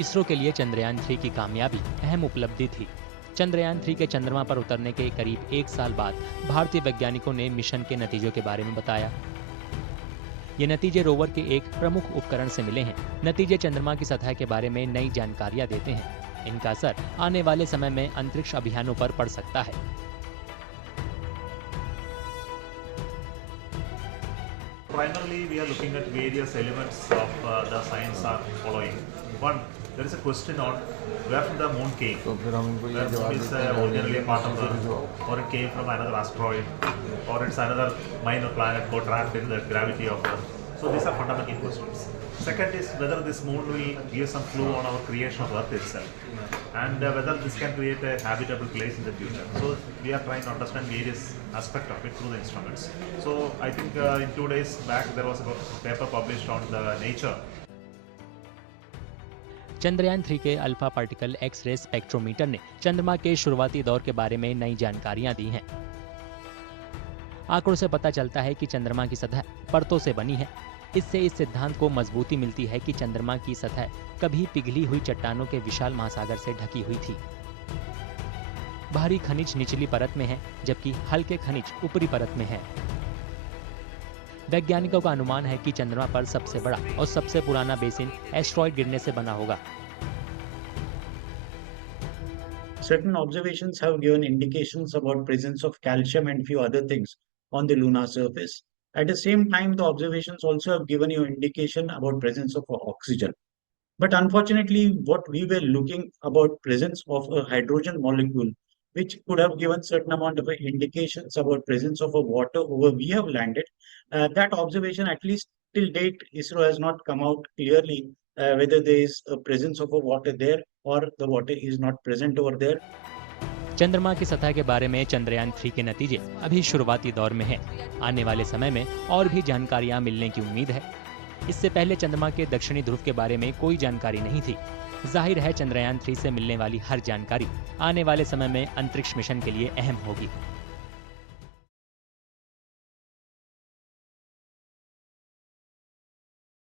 इसरो के लिए चंद्रयान 3 की कामयाबी अहम उपलब्धि थी। चंद्रयान 3 के चंद्रमा पर उतरने के करीब 1 साल बाद भारतीय वैज्ञानिकों ने मिशन के नतीजों के बारे में बताया। ये नतीजे रोवर के एक प्रमुख उपकरण से मिले हैं। नतीजे चंद्रमा की सतह के बारे में नई जानकारियां देते हैं। इनका असर आने वाले समय में अंतरिक्ष अभियानों पर पड़ सकता है। Primarily, we are looking at various elements of the science are following. One, there is a question on where the moon came. तो फिर हम इनको ये Where जवाब moon is देते हैं originally a part of जो Earth, or it came from another asteroid, or it's another minor planet got trapped in the gravity of Earth. So these are fundamental questions. Second is whether this moon will give some clue on our creation of Earth itself, and whether this can create a habitable place in the future. So we are trying to understand various aspects of it through the instruments. So I think in 2 days back there was a paper published on the Nature. Chandrayaan 3 के alpha particle x-ray spectrometer ने चंद्रमा के शुरुआती दौर के बारे में नई जानकारियां दी हैं। आंकड़ों से पता चलता है कि चंद्रमा की सतह परतों से बनी है। इससे इस सिद्धांत को मजबूती मिलती है कि चंद्रमा की सतह कभी पिघली हुई चट्टानों के विशाल महासागर से ढकी हुई थी। भारी खनिज निचली परत में है, जबकि हल्के खनिज ऊपरी परत में है। वैज्ञानिकों का अनुमान है कि चंद्रमा पर सबसे बड़ा और सबसे पुराना बेसिन एस्टेरॉयड गिरने से बना होगा। Certain observations have given indications about presence of calcium and few other things on the lunar surface. At the same time, the observations also have given you indication about presence of oxygen. But unfortunately, what we were looking about presence of a hydrogen molecule, which could have given certain amount of indications about presence of a water over we have landed, that observation, at least till date, ISRO has not come out clearly whether there is a presence of a water there or the water is not present over there. चंद्रमा की सतह के बारे में चंद्रयान 3 के नतीजे अभी शुरुआती दौर में हैं। आने वाले समय में और भी जानकारियां मिलने की उम्मीद है। इससे पहले चंद्रमा के दक्षिणी ध्रुव के बारे में कोई जानकारी नहीं थी। जाहिर है चंद्रयान 3 से मिलने वाली हर जानकारी आने वाले समय में अंतरिक्ष मिशन के लिए अहम होगी।